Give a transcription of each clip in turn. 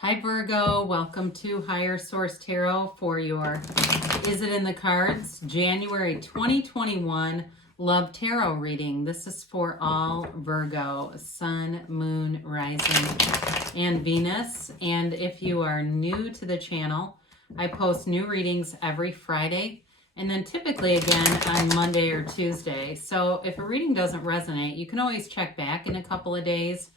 Hi Virgo, welcome to Higher Source Tarot for your Is It in the Cards January 2021 Love Tarot reading. This is for all Virgo, Sun, Moon, Rising, and Venus. And if you are new to the channel, I post new readings every Friday and then typically again on Monday or Tuesday. So if a reading doesn't resonate, you can always check back in a couple of days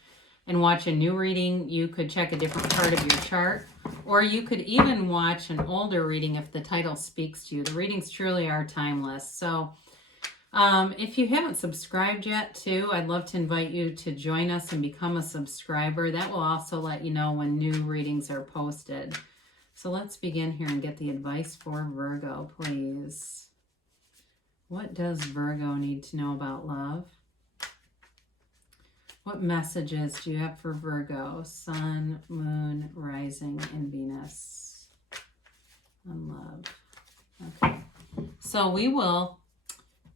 and watch a new reading. You could check a different part of your chart, or you could even watch an older reading if the title speaks to you. The readings truly are timeless. So if you haven't subscribed yet too, I'd love to invite you to join us and become a subscriber. That will also let you know when new readings are posted. So let's begin here and get the advice for Virgo, please. What does Virgo need to know about love? What messages do you have for Virgo, Sun, Moon, Rising, and Venus on love? Okay, so we will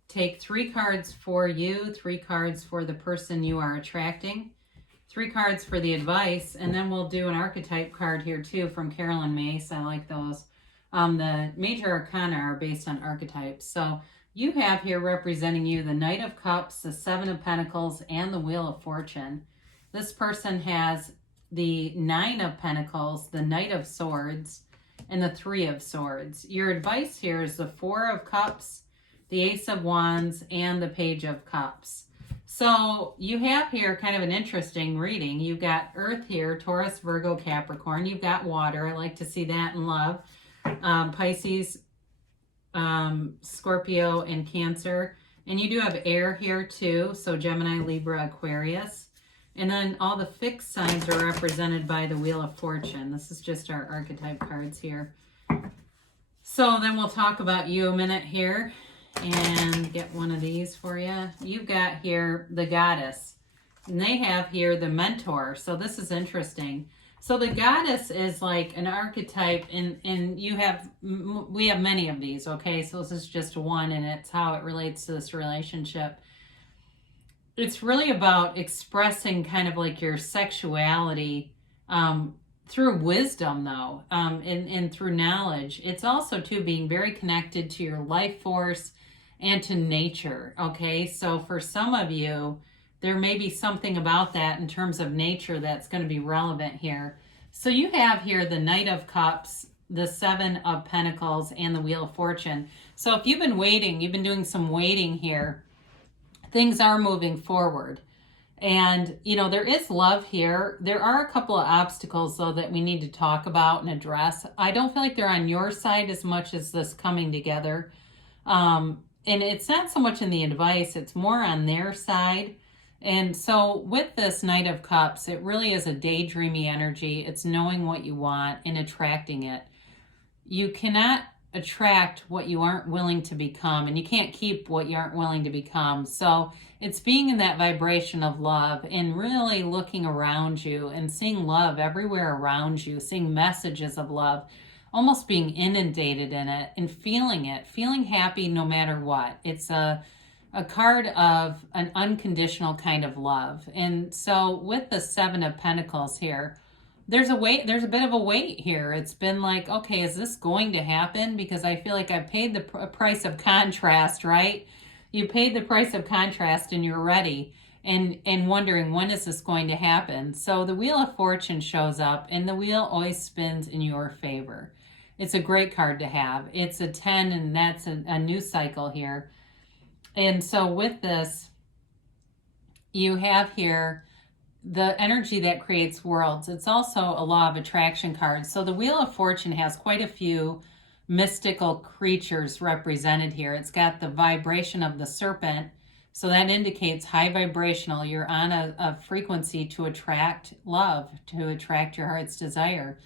take 3 cards for you, 3 cards for the person you are attracting, 3 cards for the advice, and then we'll do an archetype card here too from Carolyn Mace. I like those. The major arcana are based on archetypes. So you have here representing you the Knight of Cups, the 7 of Pentacles, and the Wheel of Fortune. This person has the 9 of Pentacles, the Knight of Swords, and the 3 of Swords. Your advice here is the 4 of Cups, the Ace of Wands, and the Page of Cups. So you have here kind of an interesting reading. You've got Earth here, Taurus, Virgo, Capricorn. You've got water. I like to see that in love. Pisces, Scorpio, and Cancer. And you do have air here too, so Gemini, Libra, Aquarius. And then all the fixed signs are represented by the Wheel of Fortune. This is just our archetype cards here. So then we'll talk about you a minute here and get one of these for you. You've got here the Goddess, and they have here the Mentor. So this is interesting. So the Goddess is like an archetype, and we have many of these, okay? So this is just one, and it's how it relates to this relationship. It's really about expressing kind of like your sexuality through wisdom, though, and through knowledge. It's also, too, being very connected to your life force and to nature, okay? So for some of you, there may be something about that in terms of nature that's going to be relevant here. So you have here the Knight of Cups, the 7 of Pentacles, and the Wheel of Fortune. So if you've been waiting, you've been doing some waiting here, things are moving forward. And, you know, there is love here. There are a couple of obstacles, though, that we need to talk about and address. I don't feel like they're on your side as much as this coming together. And it's not so much in the advice, it's more on their side. And so with this Knight of Cups, it really is a daydreamy energy. It's knowing what you want and attracting it. You cannot attract what you aren't willing to become, and you can't keep what you aren't willing to become. So it's being in that vibration of love and really looking around you and seeing love everywhere around you, seeing messages of love, almost being inundated in it, feeling happy no matter what. It's a card of an unconditional kind of love. And so with the 7 of Pentacles here, there's a bit of a wait here. It's been like, okay, is this going to happen? Because I feel like I paid the price of contrast, right? You paid the price of contrast and you're ready and wondering, when is this going to happen? So the Wheel of Fortune shows up, and the wheel always spins in your favor. It's a great card to have. It's a 10, and that's a new cycle here. And so with this, you have here the energy that creates worlds. It's also a law of attraction card. So the Wheel of Fortune has quite a few mystical creatures represented here. It's got the vibration of the serpent. So that indicates high vibrational. You're on a frequency to attract love, to attract your heart's desire.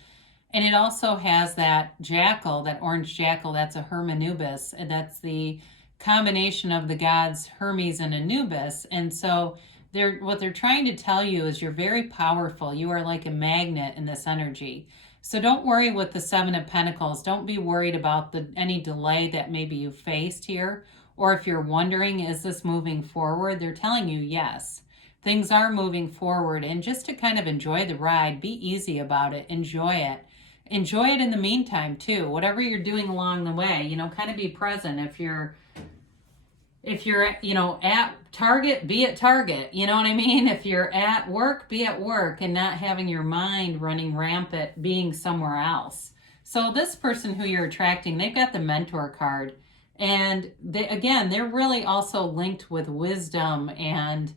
And it also has that jackal, that orange jackal. That's a Hermanubis. And that's the combination of the gods Hermes and Anubis. And so what they're trying to tell you is you're very powerful. You are like a magnet in this energy. So don't worry with the 7 of Pentacles. Don't be worried about any delay that maybe you faced here. Or if you're wondering, is this moving forward? They're telling you yes. things are moving forward, and just to kind of enjoy the ride, be easy about it, enjoy it. Enjoy it in the meantime too. Whatever you're doing along the way, you know, kind of be present. If you're, you know, at Target, be at Target. You know what I mean? If you're at work, be at work, and not having your mind running rampant, being somewhere else. So this person who you're attracting, they've got the mentor card. And they, again, they're really also linked with wisdom and,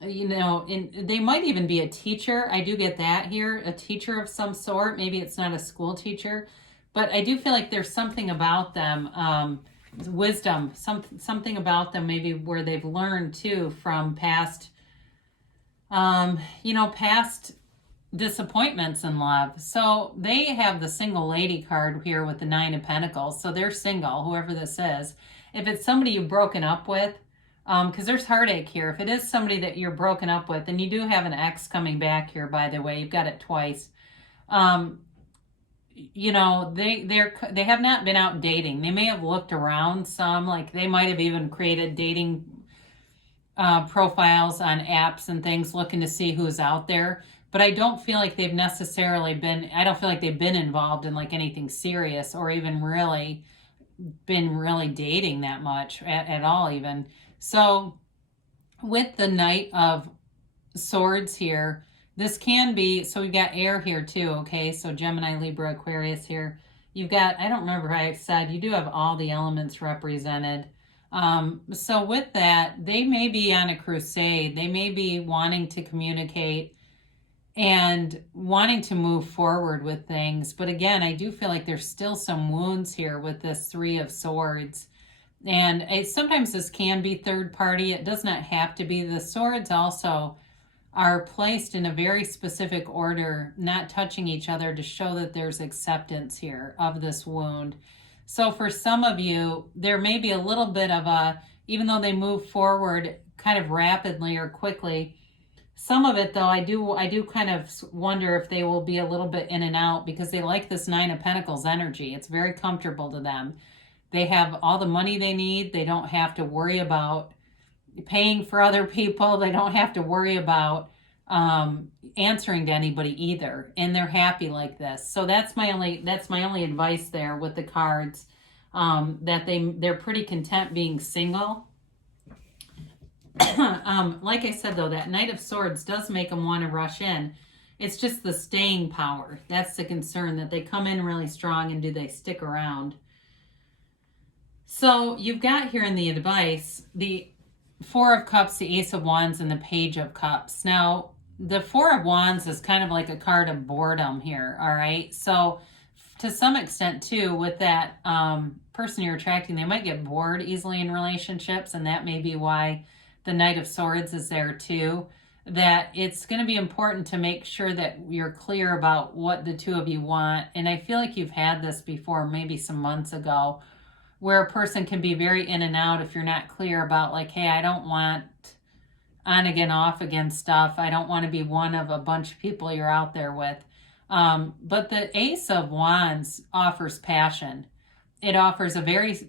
you know, they might even be a teacher. I do get that here, a teacher of some sort. Maybe it's not a school teacher, but I do feel like there's something about them, wisdom, something about them maybe where they've learned too from past, you know, past disappointments in love. So they have the single lady card here with the 9 of Pentacles. So they're single, whoever this is. If it's somebody you've broken up with, because there's heartache here. If it is somebody that you're broken up with, and you do have an ex coming back here, by the way, you've got it twice. You know, they have not been out dating. They may have looked around some, like they might have even created dating profiles on apps and things, looking to see who's out there. But I don't feel like they've necessarily been, I don't feel like they've been involved in like anything serious, or even really been really dating that much at all even. So with the Knight of Swords here, this can be, so we've got air here too, okay? So Gemini, Libra, Aquarius here. You've got, I don't remember how I said, you do have all the elements represented. So with that, they may be on a crusade. They may be wanting to communicate and wanting to move forward with things. But again, I do feel like there's still some wounds here with this 3 of Swords. And sometimes this can be third party. It does not have to be. The swords also are placed in a very specific order, not touching each other, to show that there's acceptance here of this wound. So for some of you, there may be a little bit of a, even though they move forward kind of rapidly or quickly, some of it though, I do kind of wonder if they will be a little bit in and out, because they like this 9 of Pentacles energy. It's very comfortable to them. They have all the money they need. They don't have to worry about paying for other people. They don't have to worry about answering to anybody either. And they're happy like this. So that's my only advice there with the cards, that they're pretty content being single. Like I said though, that Knight of Swords does make them want to rush in. It's just the staying power. That's the concern, that they come in really strong, and do they stick around? So you've got here in the advice, the 4 of Cups, the Ace of Wands, and the Page of Cups. Now, the 4 of Wands is kind of like a card of boredom here, all right? So to some extent, too, with that person you're attracting, they might get bored easily in relationships, and that may be why the Knight of Swords is there, too. That it's going to be important to make sure that you're clear about what the two of you want. And I feel like you've had this before, maybe some months ago, where a person can be very in and out if you're not clear about, like, hey, I don't want on again, off again stuff. I don't want to be one of a bunch of people you're out there with. But the Ace of Wands offers passion. It offers a very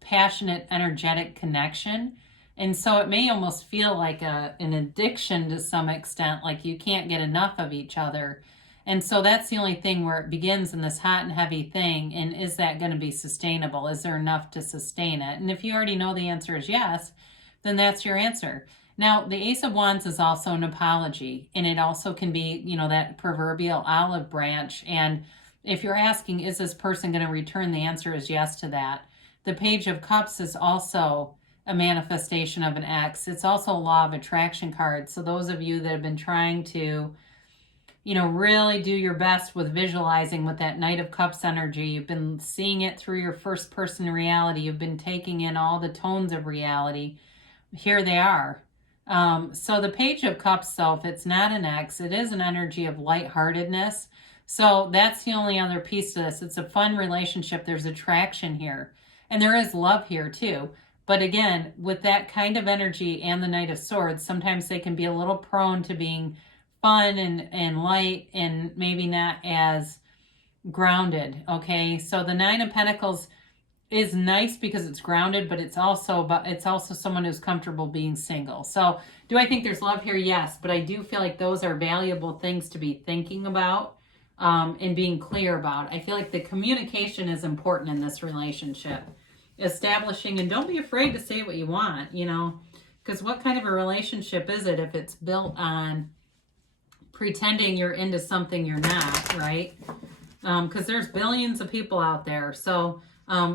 passionate, energetic connection. And so it may almost feel like an addiction to some extent, like you can't get enough of each other. And so that's the only thing where it begins in this hot and heavy thing. And is that going to be sustainable? Is there enough to sustain it? And if you already know the answer is yes, then that's your answer. Now, the Ace of Wands is also an apology. And it also can be, you know, that proverbial olive branch. And if you're asking, is this person going to return? The answer is yes to that. The Page of Cups is also a manifestation of an ex. It's also a law of attraction card. So those of you that have been trying to, you know, really do your best with visualizing with that Knight of Cups energy. You've been seeing it through your first person reality. You've been taking in all the tones of reality. Here they are. So the Page of Cups, though, if it's not an ex, it is an energy of lightheartedness. So that's the only other piece to this. It's a fun relationship. There's attraction here. And there is love here, too. But again, with that kind of energy and the Knight of Swords, sometimes they can be a little prone to being fun and light and maybe not as grounded, okay? So the 9 of Pentacles is nice because it's grounded, but it's also someone who's comfortable being single. So do I think there's love here? Yes, but I do feel like those are valuable things to be thinking about and being clear about. I feel like the communication is important in this relationship. Establishing, and don't be afraid to say what you want, you know, because what kind of a relationship is it if it's built on pretending you're into something you're not, right? Because there's billions of people out there. So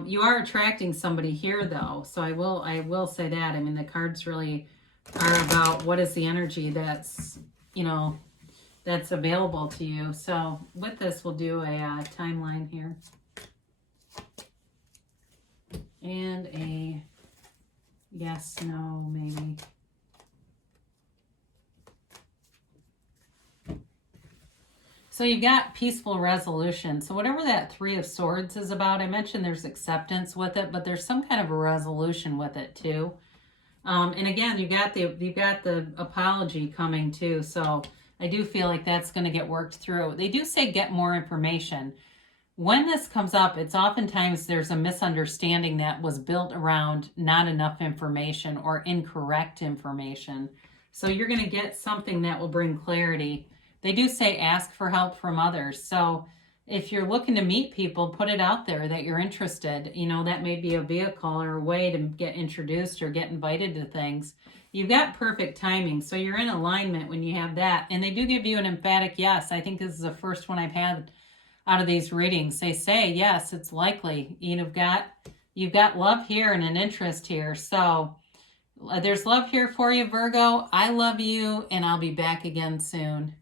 you are attracting somebody here, though. So I will say that. I mean, the cards really are about what is the energy that's, you know, that's available to you. So with this, we'll do a timeline here. And a yes, no, maybe. So you've got peaceful resolution. So whatever that Three of Swords is about, I mentioned there's acceptance with it, but there's some kind of a resolution with it too. And again, you've got the apology coming too. So I do feel like that's going to get worked through. They do say get more information. When this comes up, it's oftentimes there's a misunderstanding that was built around not enough information or incorrect information. So you're going to get something that will bring clarity. They do say ask for help from others. So if you're looking to meet people, put it out there that you're interested. You know, that may be a vehicle or a way to get introduced or get invited to things. You've got perfect timing. So you're in alignment when you have that. And they do give you an emphatic yes. I think this is the first one I've had out of these readings. They say, yes, it's likely. You've got love here and an interest here. So there's love here for you, Virgo. I love you, and I'll be back again soon.